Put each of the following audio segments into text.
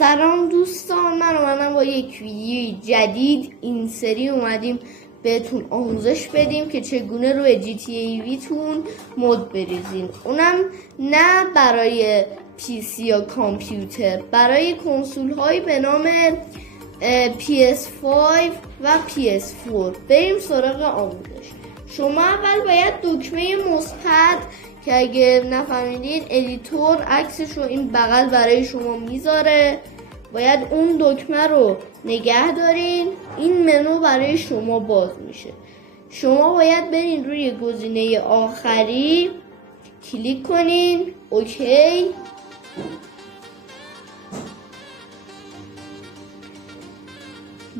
سلام دوستان، من اومدم با یک ویدیوی جدید. این سری اومدیم بهتون آموزش بدیم که چگونه روی GTA ویتون مود بریزین، اونم نه برای PC یا کامپیوتر، برای کنسول هایی به نام PS5 و PS4. بریم سراغ آموزش. شما اول باید دکمه مثبت که اگه نفهمیدین ادیتور عکسش رو این بغل برای شما میذاره، باید اون دکمه رو نگه دارین. این منو برای شما باز میشه. شما باید برین روی گزینه آخری کلیک کنین، اوکی.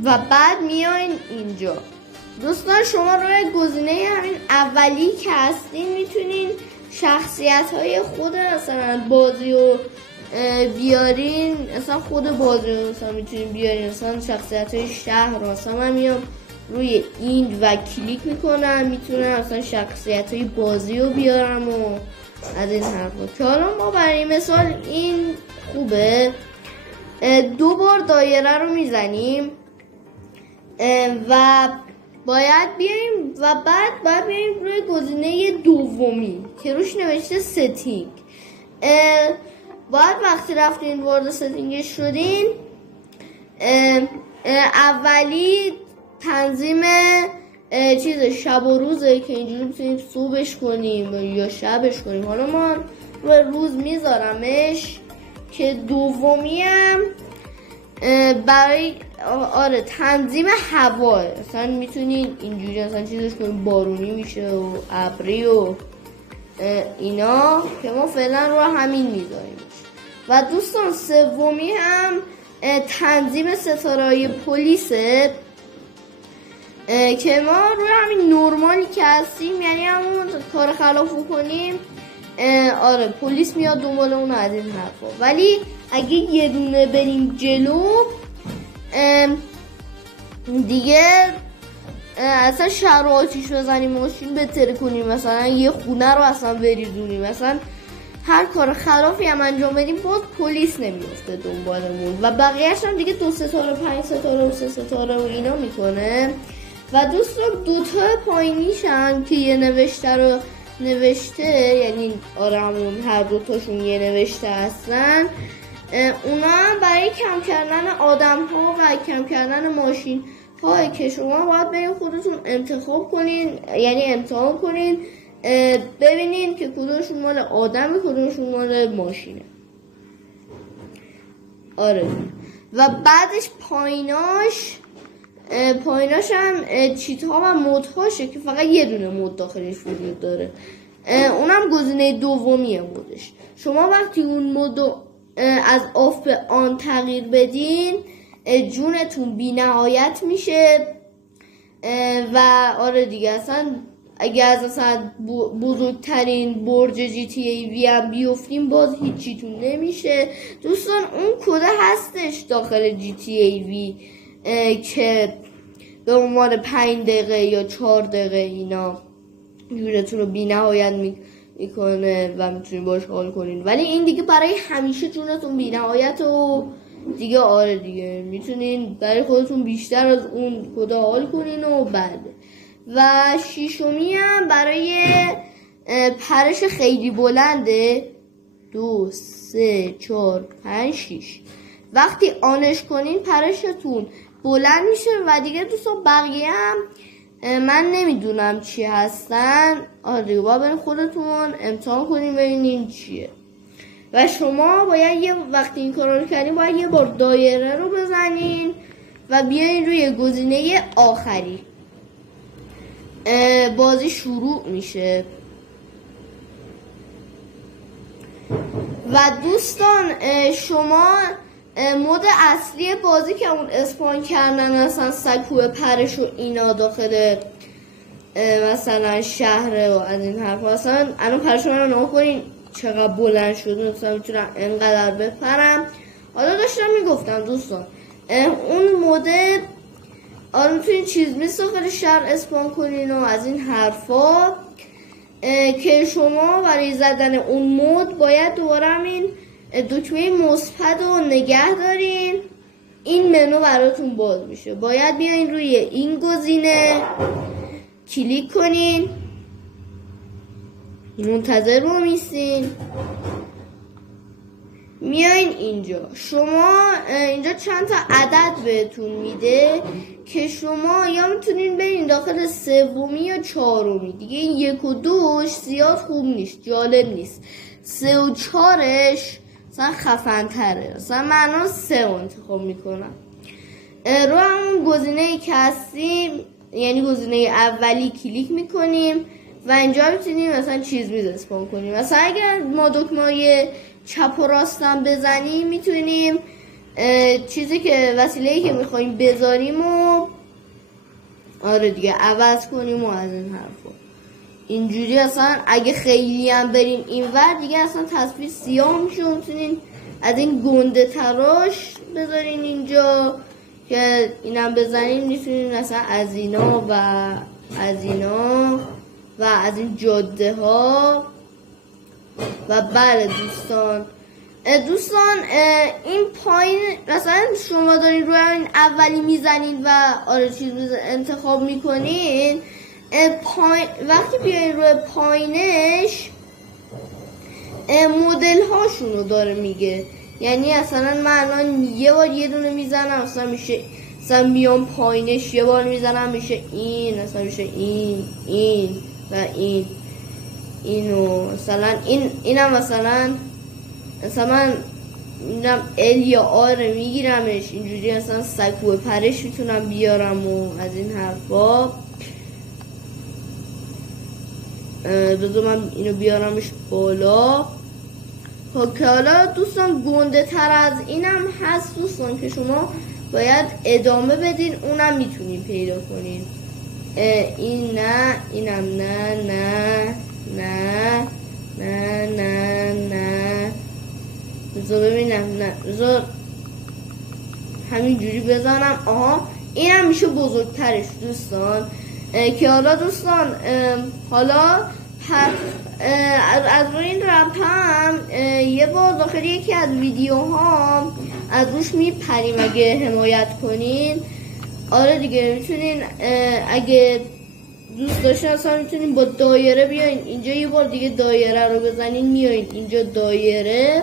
و بعد میاین اینجا. دوستان شما روی گزینه همین اولی که هستین میتونین شخصیت های خود مثلا بازی رو بیارین، مثلا خود بازی رو مثلا میتونین بیارین، مثلا شخصیت های شهر رو. مثلا من میام روی این و کلیک میکنم، میتونم مثلا شخصیت های بازی رو بیارم و از این حرفا. که حالا ما برای مثال این خوبه، 2 بار دایره رو میزنیم و باید بیایم و بعد بیایم روی گزینه دومی که روش نوشته ستینگ. باید وقتی رفتین وارد ستینگش شدین، اولی تنظیم چیز شب و روزه که اینجوری میتونیم صبحش کنیم یا شبش کنیم. حالا ما روی روز میذارمش. که دومی هم برای تنظیم هوا، مثلا میتونین اینجوری مثلا چیزش کنین، بارونی میشه و ابری و اینا، که ما فعلا رو همین میذاریم. و دوستان سومی هم تنظیم ستاره‌های پلیسه که ما روی همین نرمالی که هستیم، یعنی همون کار خلافو کنیم، پلیس میاد دنبال اون از این حرفا. ولی اگه یه دونه بریم جلو دیگه اصلا شهر رو آتیش بزنیم، ماشین بتره کنیم، مثلا یه خونه رو اصلا بریزونیم، مثلا هر کار خلافی هم انجام بدیم باز پلیس نمیفته دنبالمون. و بقیهش هم دیگه 2 ستاره 5 ستاره و 3 ستاره و اینا میکنه. و دوستان 2 تا پایینیش هم که یه نوشته رو نوشته، یعنی همون هر 2 تاشون یه نوشته هستن، اونا هم برای کم کردن آدم ها و کم کردن ماشین های که شما باید برین خودتون انتخاب کنین، یعنی امتحان کنین ببینین که کدومشون مال آدمه کدومشون مال ماشینه. و بعدش پاییناش هم چیت ها و مود هاشه که فقط یه دونه مود داخلش وجود داره، اونم گزینه دومیه مودش. شما وقتی اون مودو از آف به آن تغییر بدین جونتون بی نهایت میشه. و دیگه اصلا اگه از اصلا بزرگترین برج GTA وی هم بیفتیم باز هیچیتون نمیشه. دوستان اون کده هستش داخل GTA وی که به عنوان 5 دقیقه یا 4 دقیقه اینا جونتون رو بی نهایت میکنه و میتونید باش حال کنین. ولی این دیگه برای همیشه جونتون بی نهایت و دیگه دیگه میتونین برای خودتون بیشتر از اون کد حال کنین. و بعد و شیشمی هم برای پرش خیلی بلنده، 2 3 4 5 6. وقتی آنش کنین پرشتون بلند میشه. و دیگه دوستان بقیه هم من نمیدونم چی هستن، دیگه باید خودتون امتحان کنین ببینین چیه. و شما باید وقتی این کارو کردین باید یه بار دایره رو بزنین و بیاین روی گزینه آخری. بازی شروع میشه. و دوستان شما مود اصلی بازی که اون اسپان کردن مثلا سکوه پرش و اینا داخل مثلا شهر و از این حرف، مثلا الان پرش رو نگاه کنین چقدر بلند شده، مثلا میتونم انقدر بپرم. حالا داشتم میگفتم دوستان اون مود میتونین چیز مثل داخل شهر اسپان کنین و از این حرفا، که شما برای زدن اون مود باید دوباره همین دکمه مثبت رو نگه دارین، این منو براتون باز میشه. باید بیاین روی این گزینه کلیک کنین، منتظر رو میستین، میاین اینجا. شما اینجا چند تا عدد بهتون میده که شما یا میتونین برین داخل سومی یا چهارمی. دیگه این 1 و 2 زیاد خوب نیست، جالب نیست. 3 و 4ش مثلا خفن تره، مثلا من 3 انتخاب میکنم. رو همون گزینه که هستیم، یعنی گزینه اولی کلیک میکنیم و اینجا میتونیم مثلا چیز اسپان کنیم. مثلا اگر ما دکمه چپ و راستم بزنیم میتونیم چیزی که وسیله‌ای که میخوایم بذاریم و آره دیگه عوض کنیم و از این حرفا. اینجوری اصلا اگه خیلی هم بریم اینور دیگه اصلا تصویر سیاه میشه. میتونین از این گنده تراش بذارین اینجا که اینم بزنین، میتونین مثلا از اینا و از اینا و از این جاده ها. و بله دوستان این پایین مثلا شما دارین روی این اولی میزنین و آره چیز انتخاب میکنین، وقتی بیاین روی پایینش مدل هاشونو داره میگه. یعنی مثلا من الان یه بار یه دونه میزنم مثلا میشه، مثلا میام پایینش یه بار میزنم میشه این، مثلا میشه این و اینو مثلا اینم مثلا من میرم ال یا آر میگیرمش اینجوری، مثلا سکو پرش میتونم بیارم و از این حرفا. بذار من اینو بیارمش بالا. که حالا دوستان گنده تر از اینم هست دوستان که شما باید ادامه بدین، اونم میتونین پیدا کنین. این نه، اینم نه نه نه نه نه نه. بذار ببینم، نه بذار همینجوری بزنم. آها اینم میشه بزرگترش دوستان. که حالا دوستان حالا از روی این رپ هم یه بار داخل یکی از ویدیوها از روش میپریم اگه حمایت کنین. آره دیگه میتونین اگه دوست داشتین اصلا میتونین با دایره بیاین اینجا یه بار دیگه دایره رو بزنین، میاین اینجا دایره،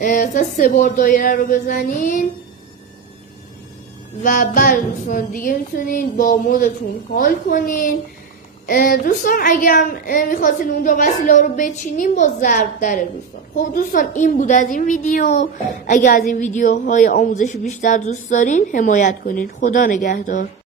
مثلا 3 بار دایره رو بزنین و بعد دوستان دیگه میتونین با مودتون حال کنین. دوستان اگه هم میخواستین اونجا وسیله رو بچینین با ضرب داره دوستان. خب دوستان این بود از این ویدیو. اگه از این ویدیوهای آموزشی بیشتر دوست دارین حمایت کنین. خدا نگهدار.